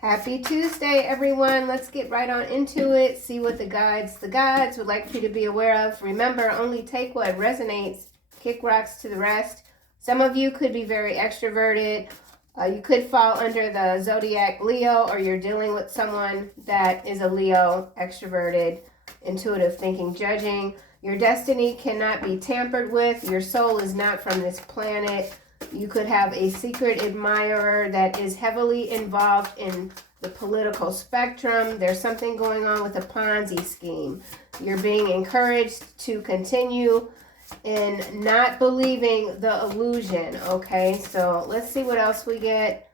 Happy Tuesday, everyone. Let's get right on into it. See what the guides would like you to be aware of. Remember, only take what resonates. Kick rocks to the rest. Some of you could be very extroverted. You could fall under the zodiac Leo, or you're dealing with someone that is a Leo, extroverted, intuitive thinking, judging. Your destiny cannot be tampered with. Your soul is not from this planet. You could have a secret admirer that is heavily involved in the political spectrum. There's something going on with a Ponzi scheme. You're being encouraged to continue in not believing the illusion, okay? So let's see what else we get.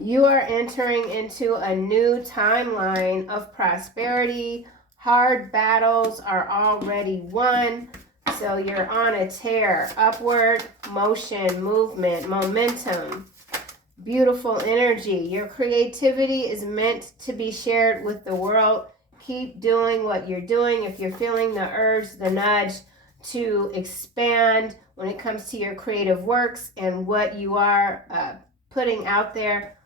You are entering into a new timeline of prosperity. Hard battles are already won. So you're on a tear, upward motion, movement, momentum, beautiful energy. Your creativity is meant to be shared with the world. Keep doing what you're doing. If you're feeling the urge, the nudge to expand when it comes to your creative works and what you are putting out there,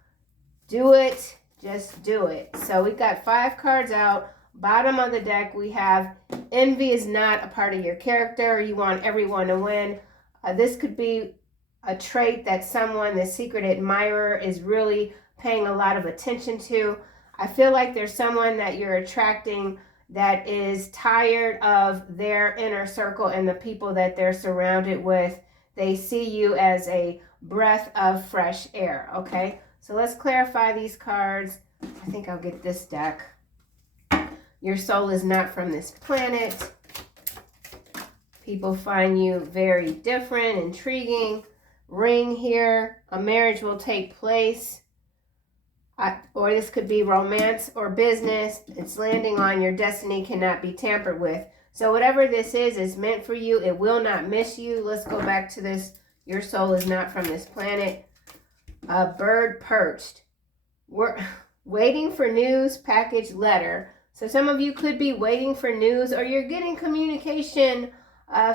do it. Just do it. So we've got 5 cards out. Bottom of the deck, we have envy is not a part of your character. You want everyone to win. This could be a trait that someone, the secret admirer, is really paying a lot of attention to. I feel like there's someone that you're attracting that is tired of their inner circle and the people that they're surrounded with. They see you as a breath of fresh air, okay? So let's clarify these cards. I think I'll get this deck. Your soul is not from this planet. People find you very different, intriguing. Ring here. A marriage will take place. Or this could be romance or business. It's landing on your destiny cannot be tampered with. So whatever this is meant for you. It will not miss you. Let's go back to this. Your soul is not from this planet. A bird perched. We're waiting for news, package, letter. So some of you could be waiting for news, or you're getting communication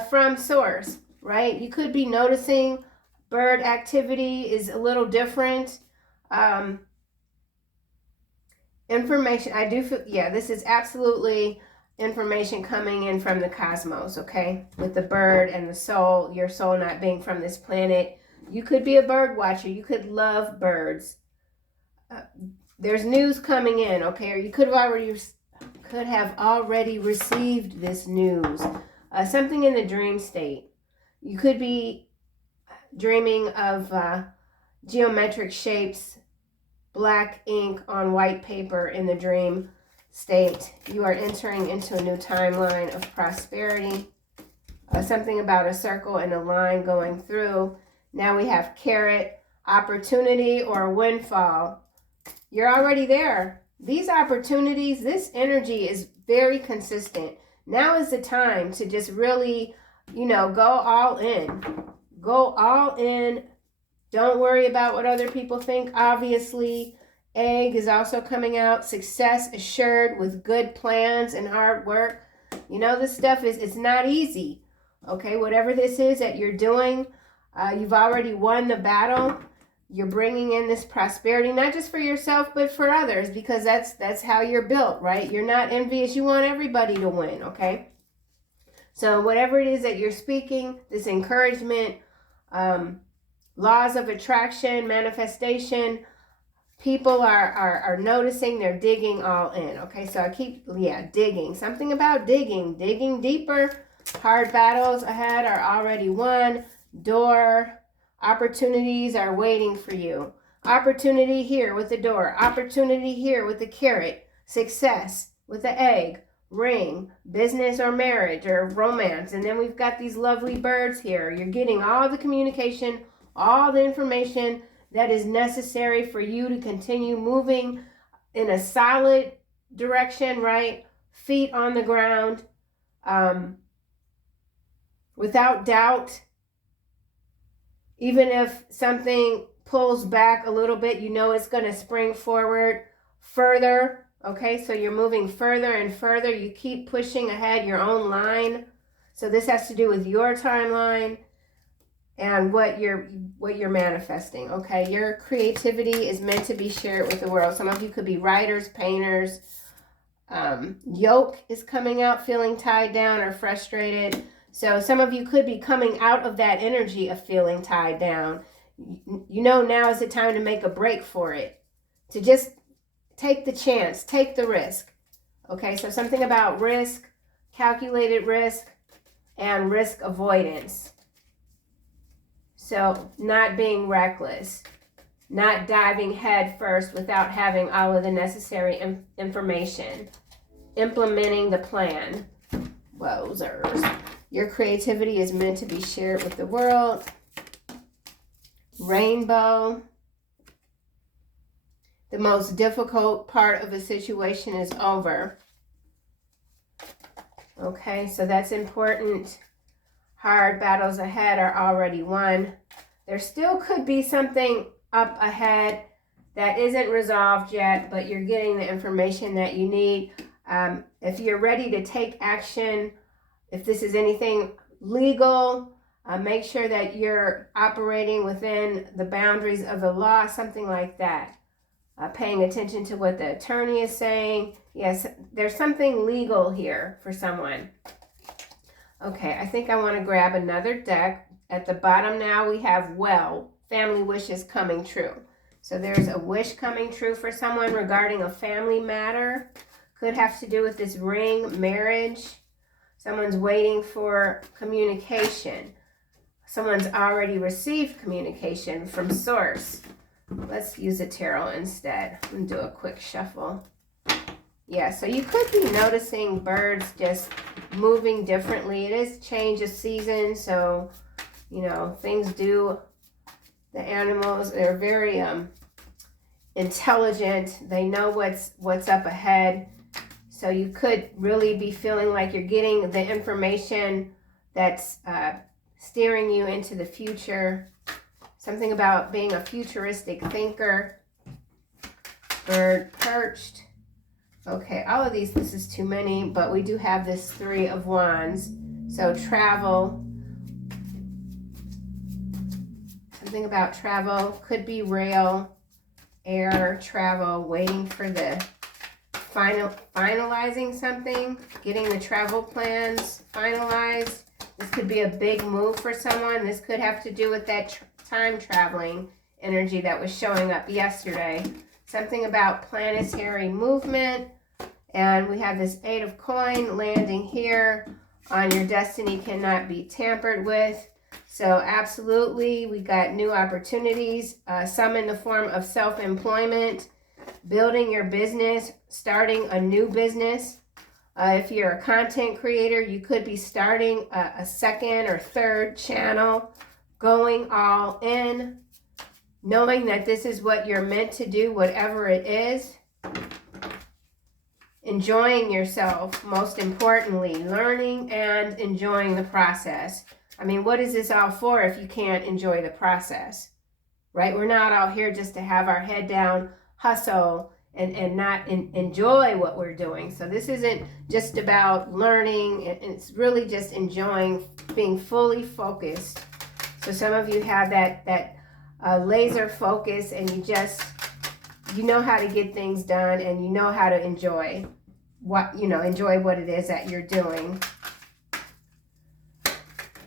from source, right? You could be noticing bird activity is a little different. Information, I do feel, yeah, this is absolutely information coming in from the cosmos, okay? With the bird and the soul, your soul not being from this planet. You could be a bird watcher. You could love birds. There's news coming in, okay? Or you could have already received this news. Something in the dream state. You could be dreaming of geometric shapes, black ink on white paper in the dream state. You are entering into a new timeline of prosperity. Something about a circle and a line going through. Now we have carrot, opportunity or windfall. You're already there. These opportunities, this energy is very consistent. Now is the time to just really, go all in. Go all in. Don't worry about what other people think. Obviously, egg is also coming out. Success assured with good plans and hard work. This stuff it's not easy. Okay, whatever this is that you're doing, you've already won the battle. You're bringing in this prosperity, not just for yourself, but for others, because that's how you're built, right? You're not envious. You want everybody to win, okay? So whatever it is that you're speaking, this encouragement, laws of attraction, manifestation, people are noticing, they're digging all in, okay? So I keep, digging. Something about digging deeper. Hard battles ahead are already won. Door. Opportunities are waiting for you. Opportunity here with the door. Opportunity here with the carrot. Success with the egg. Ring. Business or marriage or romance. And then we've got these lovely birds here. You're getting all the communication, all the information that is necessary for you to continue moving in a solid direction, right? Feet on the ground. Without doubt. Even if something pulls back a little bit, it's going to spring forward further. Okay, so you're moving further and further. You keep pushing ahead your own line. So this has to do with your timeline. and what you're manifesting. Okay, your creativity is meant to be shared with the world. Some of you could be writers, painters. Yoke is coming out, feeling tied down or frustrated. So some of you could be coming out of that energy of feeling tied down. You know, now is the time to make a break for it, to just take the chance, take the risk. Okay, so something about risk, calculated risk, and risk avoidance. So not being reckless, not diving head first without having all of the necessary information, implementing the plan. Wowzers. Your creativity is meant to be shared with the world. Rainbow. The most difficult part of the situation is over. Okay, so that's important. Hard battles ahead are already won. There still could be something up ahead that isn't resolved yet, but you're getting the information that you need. If you're ready to take action, if this is anything legal, make sure that you're operating within the boundaries of the law, something like that. Paying attention to what the attorney is saying. Yes, there's something legal here for someone. Okay, I think I want to grab another deck. At the bottom now we have family wishes coming true. So there's a wish coming true for someone regarding a family matter. Could have to do with this ring, marriage. Someone's waiting for communication. Someone's already received communication from source. Let's use a tarot instead and do a quick shuffle. Yeah, so you could be noticing birds just moving differently. It is change of season, so, you know, things do. The animals, they're very intelligent. They know what's up ahead. So you could really be feeling like you're getting the information that's steering you into the future. Something about being a futuristic thinker. Bird perched. Okay, all of these, this is too many, but we do have this 3 of Wands. So travel. Something about travel. Could be rail, air, travel, waiting for the finalizing something, getting the travel plans finalized. This could be a big move for someone. This could have to do with that time traveling energy that was showing up yesterday. Something about planetary movement. And we have this 8 of coin landing here on your destiny cannot be tampered with. So absolutely, we got new opportunities, some in the form of self-employment, building your business, starting a new business. If you're a content creator, you could be starting a second or third channel, going all in, knowing that this is what you're meant to do, whatever it is. Enjoying yourself, most importantly, learning and enjoying the process. I mean, what is this all for if you can't enjoy the process, right? We're not out here just to have our head down, hustle, and not enjoy what we're doing. So this isn't just about learning. It's really just enjoying being fully focused. So some of you have that laser focus, and you know how to get things done, and you know how to enjoy what it is that you're doing.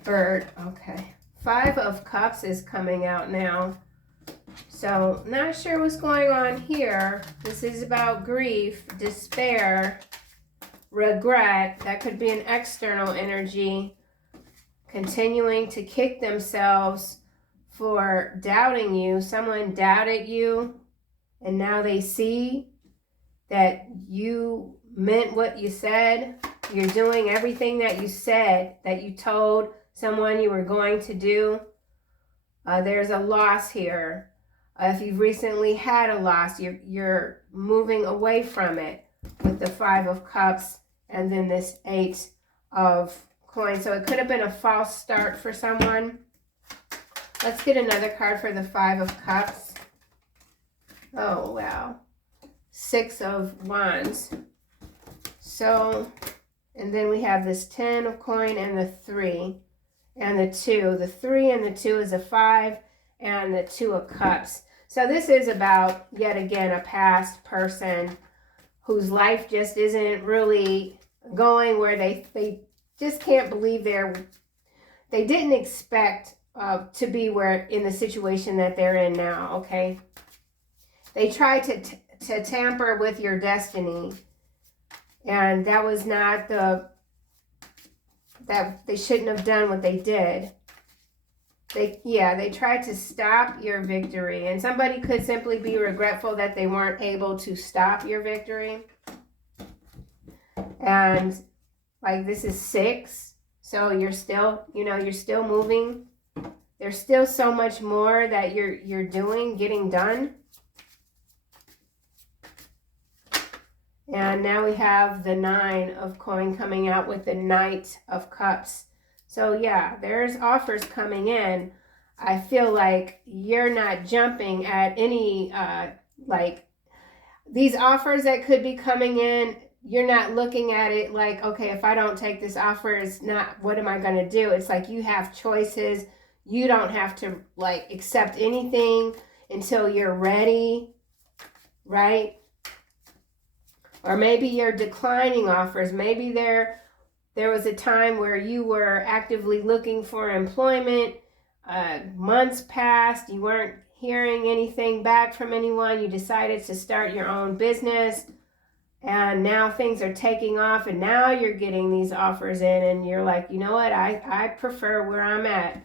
Bird, okay. 5 of Cups is coming out now. So not sure what's going on here. This is about grief, despair, regret. That could be an external energy continuing to kick themselves for doubting you. Someone doubted you, and now they see that you meant what you said. You're doing everything that you said, that you told someone you were going to do. There's a loss here. If you've recently had a loss, you're moving away from it with the 5 of Cups and then this 8 of Coins. So it could have been a false start for someone. Let's get another card for the 5 of Cups. Oh, wow. 6 of Wands. So, and then we have this 10 of Coin and the 3. and the 2. The 3 and the 2 is a 5, and the 2 of Cups. So this is about, yet again, a past person whose life just isn't really going where they just can't believe they didn't expect to be where in the situation that they're in now, okay? They tried to tamper with your destiny, and that was not that they shouldn't have done what they did. They tried to stop your victory, and somebody could simply be regretful that they weren't able to stop your victory. And like this is 6, so you're still, you're still moving. There's still so much more that you're doing, getting done. And now we have the 9 of coin coming out with the Knight of Cups. So yeah, there's offers coming in. I feel like you're not jumping at any, like these offers that could be coming in, you're not looking at it like, okay, if I don't take this offer, it's not, what am I going to do? It's like you have choices. You don't have to like accept anything until you're ready, right? Or maybe you're declining offers. Maybe there was a time where you were actively looking for employment. Months passed. You weren't hearing anything back from anyone. You decided to start your own business. And now things are taking off. And now you're getting these offers in. And you're like, you know what? I prefer where I'm at.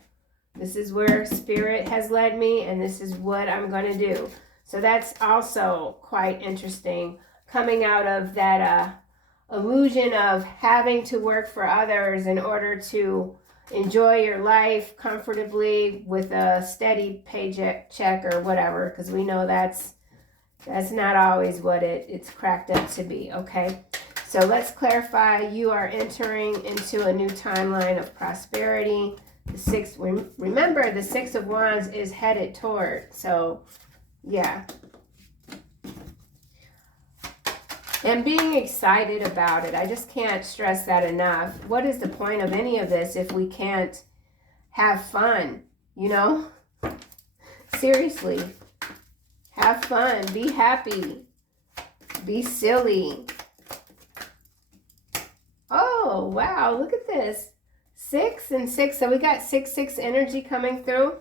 This is where Spirit has led me. And this is what I'm going to do. So that's also quite interesting. Coming out of that illusion of having to work for others in order to enjoy your life comfortably with a steady paycheck check or whatever, because we know that's not always what it's cracked up to be, okay? So let's clarify. You are entering into a new timeline of prosperity. The 6, remember the 6 of Wands is headed toward, so yeah. And being excited about it. I just can't stress that enough. What is the point of any of this if we can't have fun, Seriously. Have fun. Be happy. Be silly. Oh, wow. Look at this. 6 and 6. So we got 6-6 energy coming through.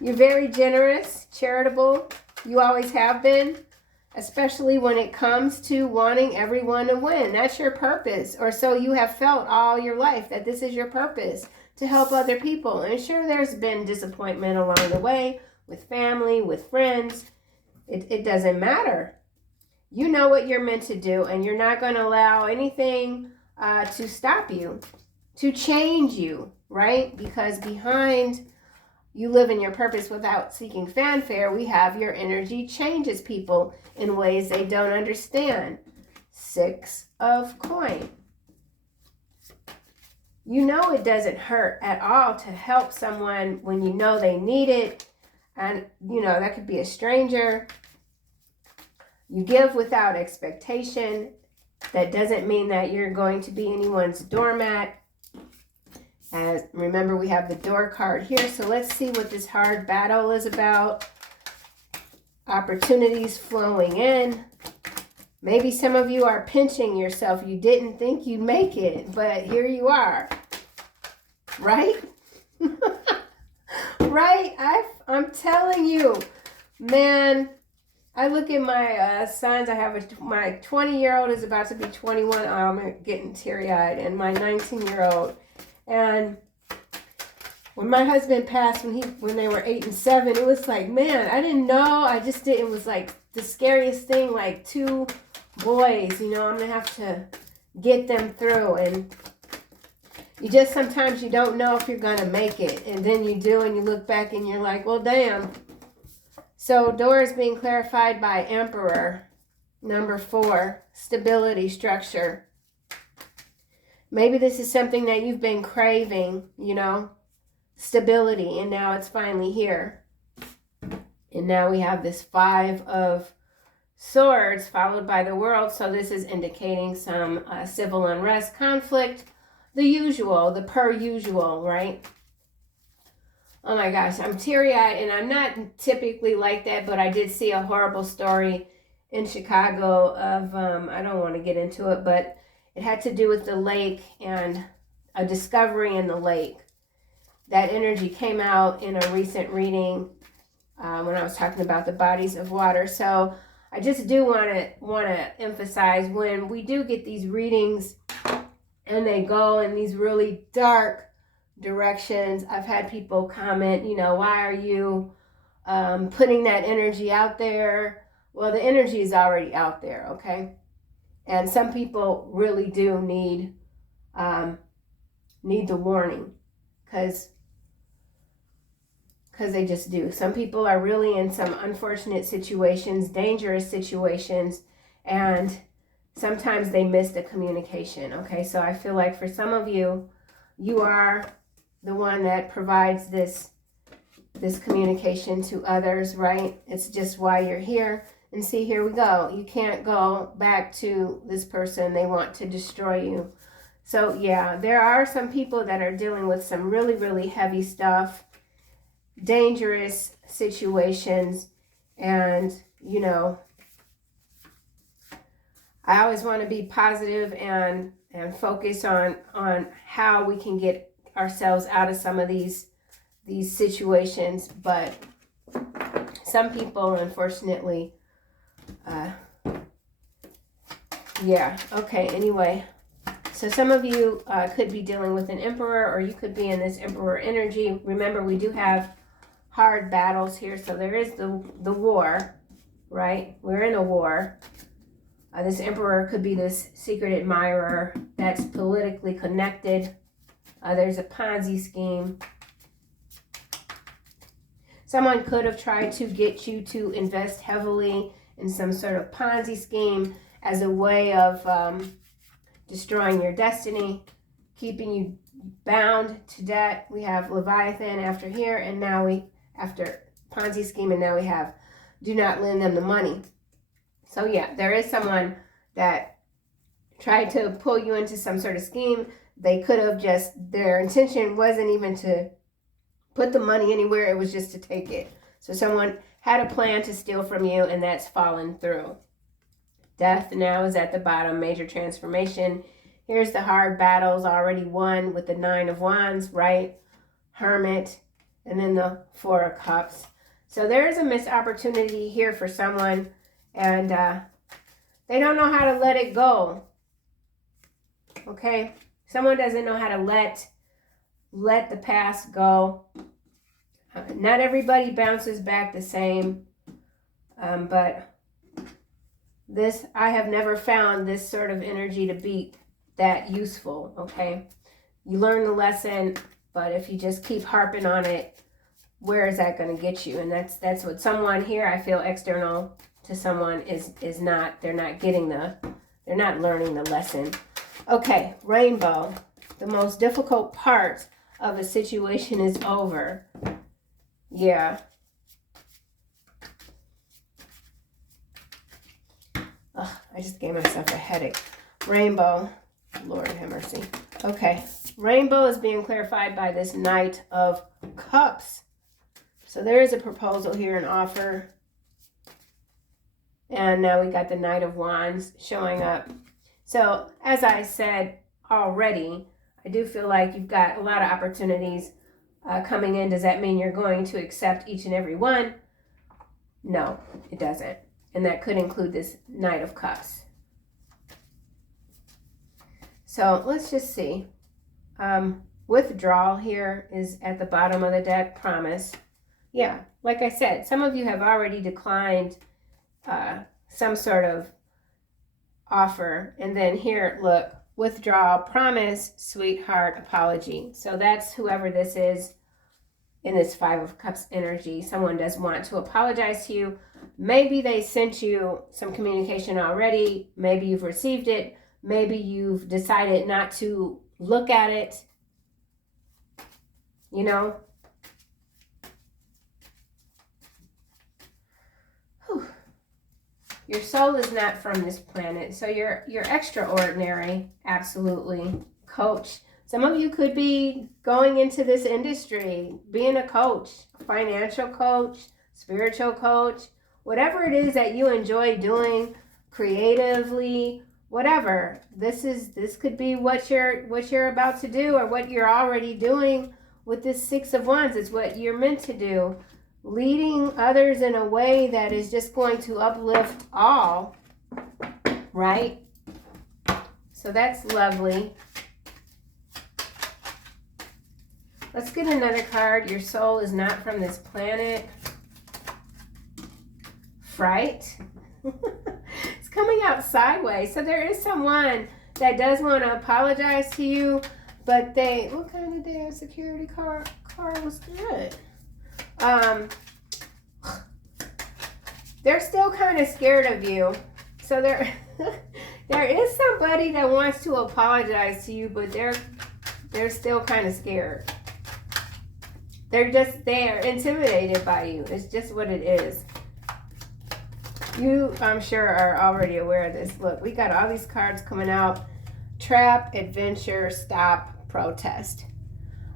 You're very generous, charitable. You always have been. Especially when it comes to wanting everyone to win. That's your purpose. Or so you have felt all your life, that this is your purpose, to help other people. And sure, there's been disappointment along the way with family, with friends. It doesn't matter. You know what you're meant to do, and you're not going to allow anything to stop you, to change you, right? Because behind you live in your purpose without seeking fanfare, we have your energy changes people in ways they don't understand. 6 of coin. You know it doesn't hurt at all to help someone when you know they need it. And, that could be a stranger. You give without expectation. That doesn't mean that you're going to be anyone's doormat. As remember, we have the door card here. So let's see what this hard battle is about. Opportunities flowing in. Maybe some of you are pinching yourself. You didn't think you'd make it, but here you are. Right? Right? I'm telling you, man, I look at my sons. I have my 20-year-old is about to be 21. Oh, I'm getting teary-eyed. And my 19-year-old. And when my husband passed, when they were 8 and 7, it was like, man, I didn't know. I just did. It was like the scariest thing, like 2 boys, I'm going to have to get them through. And sometimes you don't know if you're going to make it. And then you do, and you look back and you're like, well, damn. So door is being clarified by Emperor. Number 4, stability, structure. Maybe this is something that you've been craving, stability, and now it's finally here. And now we have this 5 of Swords followed by the World. So this is indicating some civil unrest, conflict. the usual, the per usual, right? Oh my gosh, I'm teary-eyed, and I'm not typically like that, but I did see a horrible story in Chicago of, I don't want to get into it, but it had to do with the lake and a discovery in the lake. That energy came out in a recent reading when I was talking about the bodies of water. So I just do want to emphasize, when we do get these readings and they go in these really dark directions, I've had people comment, you know, why are you putting that energy out there? Well, the energy is already out there, okay? And some people really do need the warning, because they just do. Some people are really in some unfortunate situations, dangerous situations, and sometimes they miss the communication, okay? So I feel like for some of you, you are the one that provides this communication to others, right? It's just why you're here. And see, here we go. You can't go back to this person. They want to destroy you. So yeah, there are some people that are dealing with some really, really heavy stuff, dangerous situations, and you know, I always want to be positive and focus on how we can get ourselves out of some of these situations. But some people, unfortunately, yeah, okay, anyway. So some of you could be dealing with an emperor, or you could be in this emperor energy. Remember, we do have hard battles here, so there is the war, right? We're in a war. This emperor could be this secret admirer that's politically connected. There's a Ponzi scheme. Someone could have tried to get you to invest heavily in some sort of Ponzi scheme as a way of destroying your destiny, keeping you bound to debt. We have Leviathan after here, and now after Ponzi scheme, and now we have do not lend them the money. So yeah, there is someone that tried to pull you into some sort of scheme. They could have their intention wasn't even to put the money anywhere, it was just to take it. So someone had a plan to steal from you, and that's fallen through. Death now is at the bottom, major transformation. Here's the hard battles already won with the 9 of Wands, right? Hermit, and then the 4 of Cups. So there is a missed opportunity here for someone, and they don't know how to let it go. Okay? Someone doesn't know how to let the past go. Not everybody bounces back the same, but I have never found this sort of energy to be that useful, okay? You learn the lesson, but if you just keep harping on it, where is that going to get you? And that's what someone here, I feel external to someone is not, they're not learning the lesson. Okay, rainbow. The most difficult part of a situation is over. Yeah. Ugh, I just gave myself a headache. Rainbow. Lord have mercy. Okay. Rainbow is being clarified by this Knight of Cups. So there is a proposal here, an offer. And now we got the Knight of Wands showing up. So as I said already, I do feel like you've got a lot of opportunities coming in. Does that mean you're going to accept each and every one? No, it doesn't. And that could include this Knight of Cups. So let's just see. Withdrawal here is at the bottom of the deck, promise. Yeah, like I said, some of you have already declined some sort of offer. And then here, look, withdrawal, promise, sweetheart, apology. So that's whoever this is in this 5 of Cups energy. Someone does want to apologize to you. Maybe they sent you some communication already. Maybe you've received it. Maybe you've decided not to look at it. You know? Whew. Your soul is not from this planet. So you're extraordinary, absolutely. Coach, Some of you could be going into this industry, being a coach, financial coach, spiritual coach, whatever it is that you enjoy doing creatively, whatever. This could be what you're about to do, or what you're already doing with this Six of Wands. It's what you're meant to do. Leading others in a way that is just going to uplift all, right? So that's lovely. Let's get another card. Your soul is not from this planet. Fright. It's coming out sideways. So there is someone that does want to apologize to you, but they, what kind of damn security card was good? They're still kind of scared of you. So there is somebody that wants to apologize to you, but they're still kind of scared. They're intimidated by you. It's just what it is. You, I'm sure, are already aware of this. Look, we got all these cards coming out. Trap, adventure, stop, protest.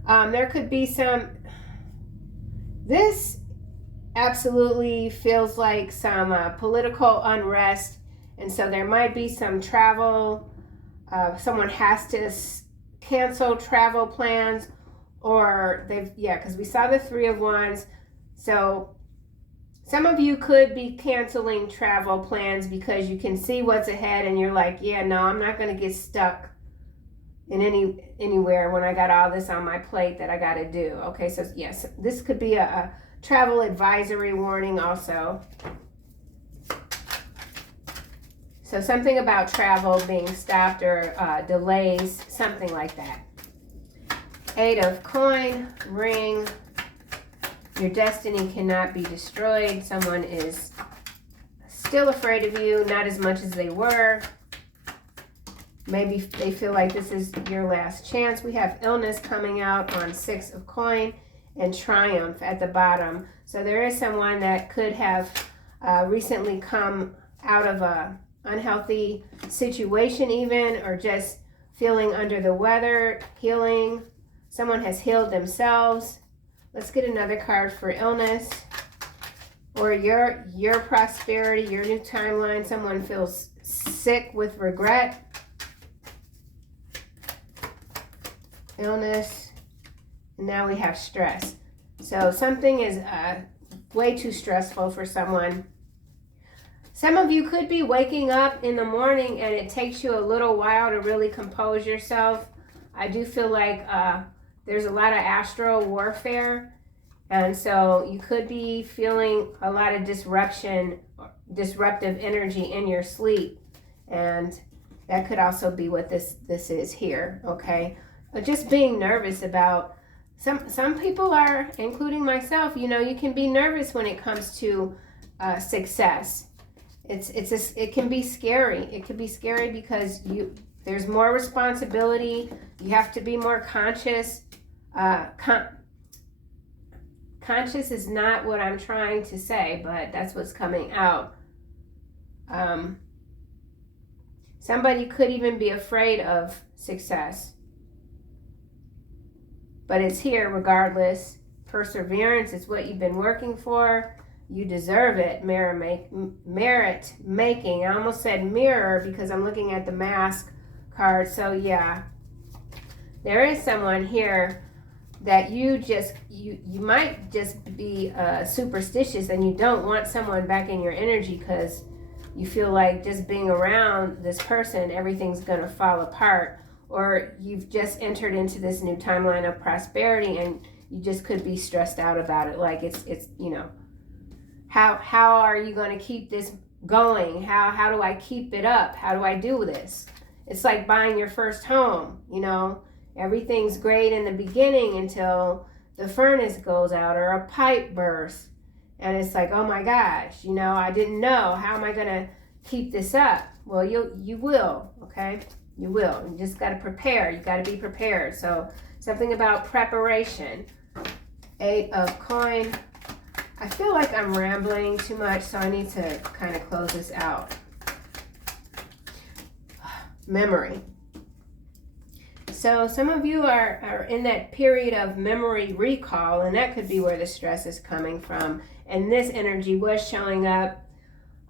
There could be some, this absolutely feels like some political unrest. And so there might be some travel. Someone has to cancel travel plans. Or because we saw the Three of Wands. So some of you could be canceling travel plans because you can see what's ahead and you're like, yeah, no, I'm not going to get stuck in anywhere when I got all this on my plate that I got to do. Okay, so yes, this could be a travel advisory warning also. So something about travel being stopped or delays, something like that. Eight of coin, ring. Your destiny cannot be destroyed. Someone is still afraid of you, not as much as they were. Maybe they feel like this is your last chance. We have illness coming out on Six of coin and triumph at the bottom. So there is someone that could have recently come out of a unhealthy situation even, or just feeling under the weather, healing. Someone has healed themselves. Let's get another card for illness or your prosperity, your new timeline. Someone feels sick with regret. Illness. And now we have stress. So something is way too stressful for someone. Some of you could be waking up in the morning and it takes you a little while to really compose yourself. I do feel like there's a lot of astral warfare, and so you could be feeling a lot of disruptive energy in your sleep, and that could also be what this is here. Okay, just being nervous about some people are, including myself. You know, you can be nervous when it comes to success. It can be scary. It can be scary because there's more responsibility. You have to be more conscious. Conscious is not what I'm trying to say, but that's what's coming out. Somebody could even be afraid of success. But it's here regardless. Perseverance is what you've been working for. You deserve it. Merit making. I almost said mirror because I'm looking at the mask card. So yeah, there is someone here that you might just be superstitious and you don't want someone back in your energy because you feel like just being around this person, everything's going to fall apart. Or you've just entered into this new timeline of prosperity and you just could be stressed out about it. Like it's you know, how are you going to keep this going? How do I keep it up? How do I do this? It's like buying your first home, you know. Everything's great in the beginning until the furnace goes out or a pipe bursts. And it's like, oh my gosh, you know, I didn't know. How am I going to keep this up? Well, you will, okay? You will. You just got to prepare. You got to be prepared. So something about preparation. Eight of coin. I feel like I'm rambling too much, so I need to kind of close this out. Memory. So some of you are in that period of memory recall, and that could be where the stress is coming from. And this energy was showing up,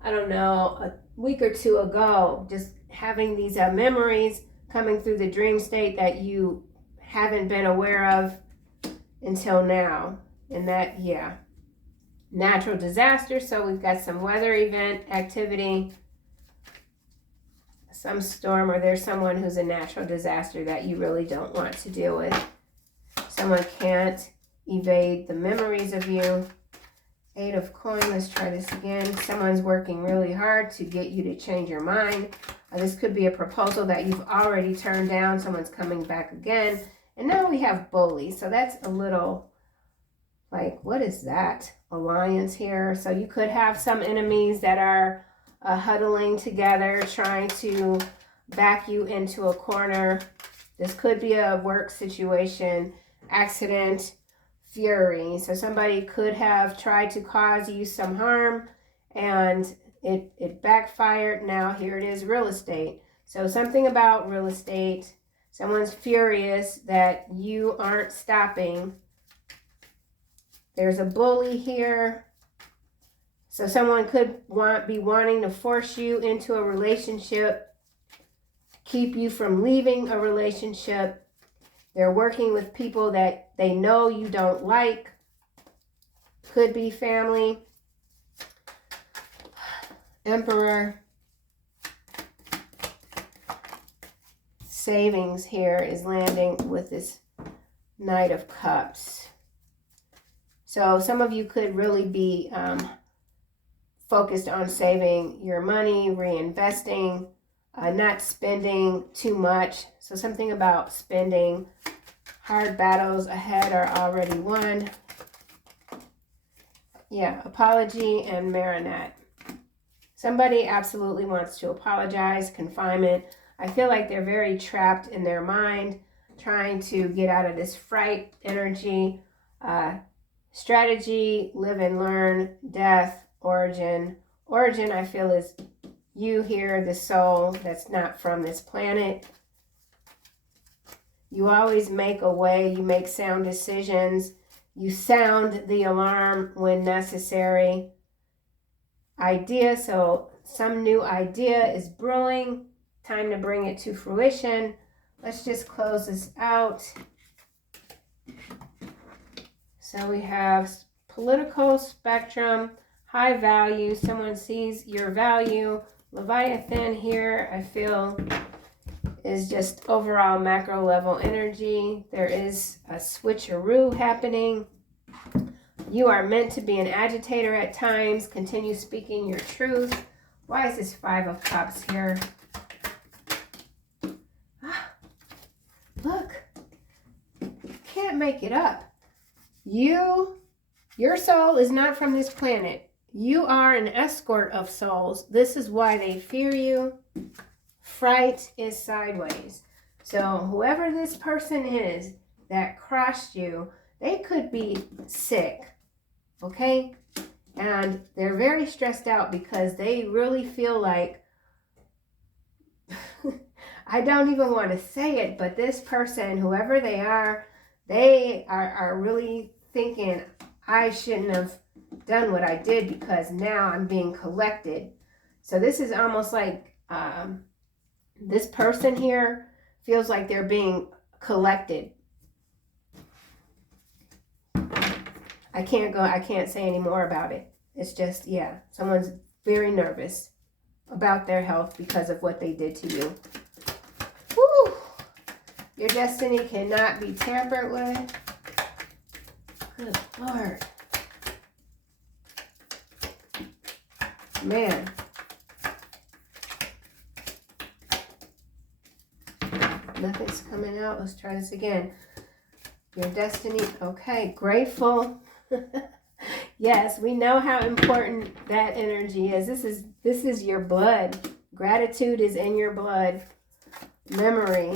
I don't know, a week or two ago, just having these memories coming through the dream state that you haven't been aware of until now. And that, yeah, natural disaster. So we've got some weather event activity, some storm, or there's someone who's a natural disaster that you really don't want to deal with. Someone can't evade the memories of you. 8 of coin, let's try this again. Someone's working really hard to get you to change your mind. This could be a proposal that you've already turned down. Someone's coming back again. And now we have bully. So that's a little like, what is that? Alliance here. So you could have some enemies that are huddling together, trying to back you into a corner. This could be a work situation, accident, fury. So somebody could have tried to cause you some harm and it backfired. Now here it is, real estate. So something about real estate. Someone's furious that you aren't stopping. There's a bully here. So someone could be wanting to force you into a relationship, keep you from leaving a relationship. They're working with people that they know you don't like. Could be family. Emperor. Savings here is landing with this Knight of Cups. So some of you could really be focused on saving your money, reinvesting, not spending too much. So something about spending. Hard battles ahead are already won. Yeah, apology and Marinette. Somebody absolutely wants to apologize, confinement. I feel like they're very trapped in their mind, trying to get out of this fright energy. Strategy, live and learn, death, origin. Origin, I feel, is you here, the soul that's not from this planet. You always make a way. You make sound decisions. You sound the alarm when necessary. Idea, so some new idea is brewing. Time to bring it to fruition. Let's just close this out. So we have political spectrum, high value. Someone sees your value. Leviathan here, I feel, is just overall macro level energy. There is a switcheroo happening. You are meant to be an agitator at times. Continue speaking your truth. Why is this 5 of Cups here? Look, can't make it up. Your soul is not from this planet. You are an escort of souls. This is why they fear you. Fright is sideways. So whoever this person is that crossed you, they could be sick, okay? And they're very stressed out because they really feel like, I don't even want to say it, but this person, whoever they are really thinking, I shouldn't have done what I did because now I'm being collected. So this is almost like this person here feels like they're being collected. I can't say any more about it. It's just, yeah, someone's very nervous about their health because of what they did to you. Woo! Your destiny cannot be tampered with. Good Lord. Man. Nothing's coming out. Let's try this again. Your destiny. Okay, grateful. Yes, we know how important that energy is. This is your blood. Gratitude is in your blood. Memory.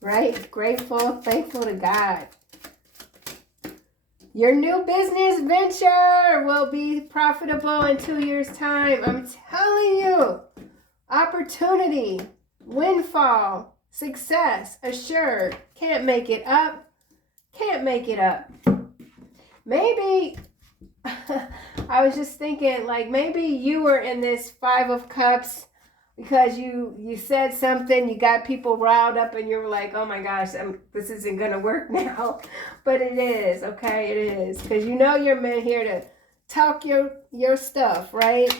Right? Grateful, thankful to God. Your new business venture will be profitable in 2 years' time. I'm telling you. Opportunity. Windfall. Success assured. Can't make it up. Can't make it up. Maybe, I was just thinking, like, maybe you were in this 5 of Cups because you said something, you got people riled up, and you were like, oh my gosh, this isn't going to work now. But it is, okay? It is. Because you know you're meant here to talk your stuff, right?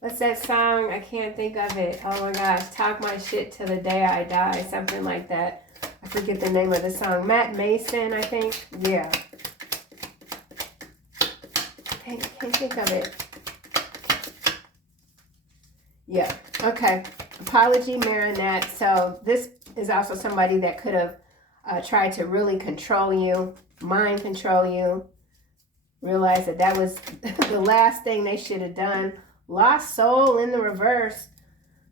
What's that song? I can't think of it. Oh my gosh. Talk my shit till the day I die. Something like that. I forget the name of the song. Matt Mason, I think. Yeah. Can't think of it. Yeah. Okay. Apology, Marinette. So this is also somebody that could have tried to really control you, mind control you. Realize that was the last thing they should have done. Lost soul in the reverse.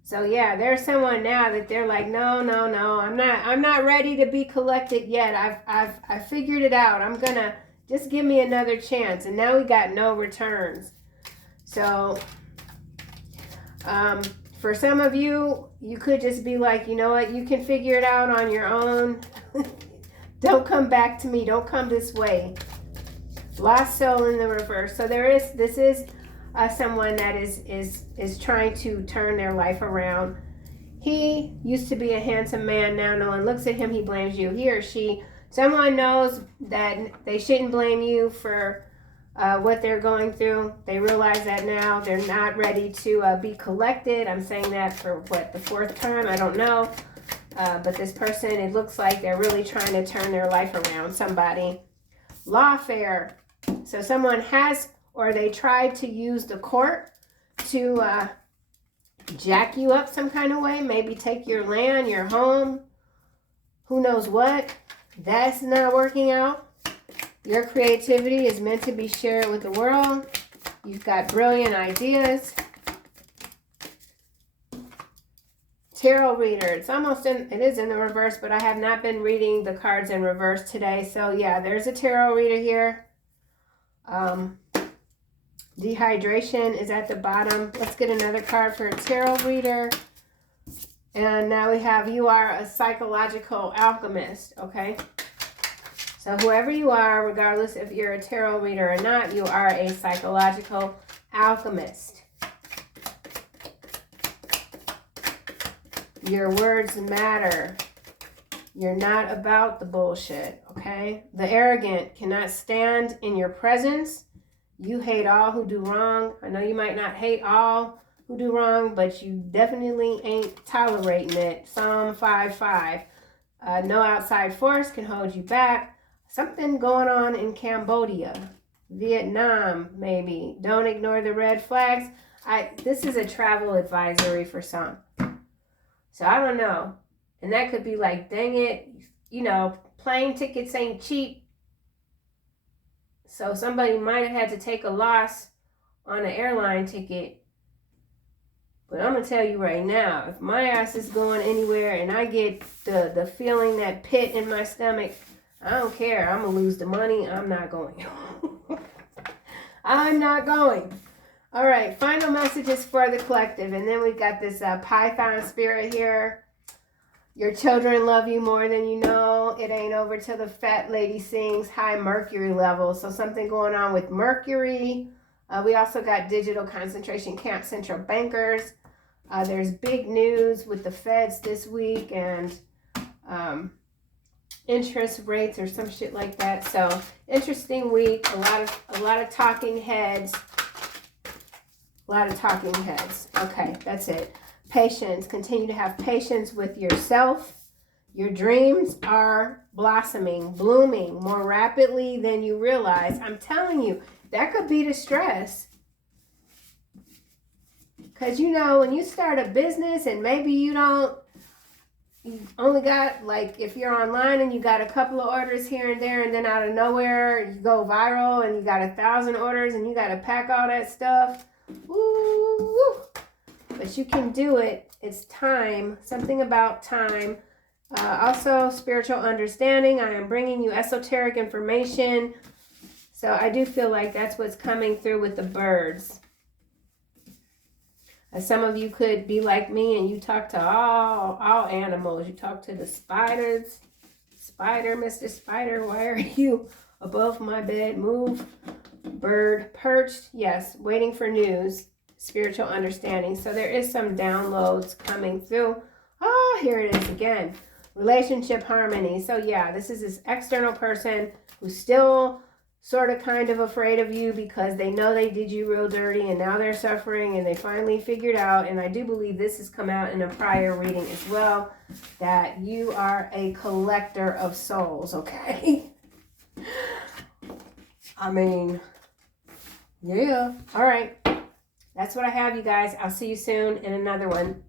So yeah, there's someone now that they're like, no, I'm not ready to be collected yet. I've figured it out. I'm gonna just give me another chance. And now we got no returns. So for some of you, you could just be like, you know what, you can figure it out on your own. Don't come back to me. Don't come this way. Lost soul in the reverse. So this is someone that is trying to turn their life around. He used to be a handsome man. Now no one looks at him. He blames you. He or she. Someone knows that they shouldn't blame you for what they're going through. They realize that now. They're not ready to be collected. I'm saying that for what, the 4th time? I don't know. But this person, it looks like they're really trying to turn their life around. Somebody. Lawfare. So someone has, or they tried to use the court to jack you up some kind of way. Maybe take your land, your home. Who knows what. That's not working out. Your creativity is meant to be shared with the world. You've got brilliant ideas. Tarot reader. It is in the reverse, but I have not been reading the cards in reverse today. So yeah, there's a tarot reader here. Dehydration is at the bottom. Let's get another card for a tarot reader. And now we have, you are a psychological alchemist, okay? So whoever you are, regardless if you're a tarot reader or not, you are a psychological alchemist. Your words matter. You're not about the bullshit, okay? The arrogant cannot stand in your presence. You hate all who do wrong. I know you might not hate all who do wrong, but you definitely ain't tolerating it. Psalm 5:5. No outside force can hold you back. Something going on in Cambodia, Vietnam, maybe. Don't ignore the red flags. This is a travel advisory for some. So I don't know. And that could be like, dang it, you know, plane tickets ain't cheap. So somebody might have had to take a loss on an airline ticket. But I'm going to tell you right now, if my ass is going anywhere and I get the feeling, that pit in my stomach, I don't care. I'm going to lose the money. I'm not going. I'm not going. All right, final messages for the collective. And then we've got this Python spirit here. Your children love you more than you know. It ain't over till the fat lady sings. High mercury levels. So something going on with Mercury. We also got digital concentration camp central bankers. There's big news with the feds this week and interest rates or some shit like that. So interesting week. A lot of talking heads. A lot of talking heads. Okay, that's it. Patience. Continue to have patience with yourself. Your dreams are blossoming, blooming more rapidly than you realize. I'm telling you, that could be the stress. Because, you know, when you start a business and maybe you only got, like, if you're online and you got a couple of orders here and there, and then out of nowhere you go viral and you got 1,000 orders and you got to pack all that stuff. Woo! But you can do it. It's time. Something about time. Also, spiritual understanding. I am bringing you esoteric information. So I do feel like that's what's coming through with the birds. Some of you could be like me and you talk to all animals. You talk to the spiders. Spider, Mr. Spider, why are you above my bed? Move. Bird, perched. Yes, waiting for news. Spiritual understanding. So there is some downloads coming through. Oh, here it is again. Relationship harmony. So yeah, this is this external person who's still sort of kind of afraid of you because they know they did you real dirty and now they're suffering and they finally figured out, and I do believe this has come out in a prior reading as well, that you are a collector of souls, okay? I mean, yeah. All right. That's what I have, you guys. I'll see you soon in another one.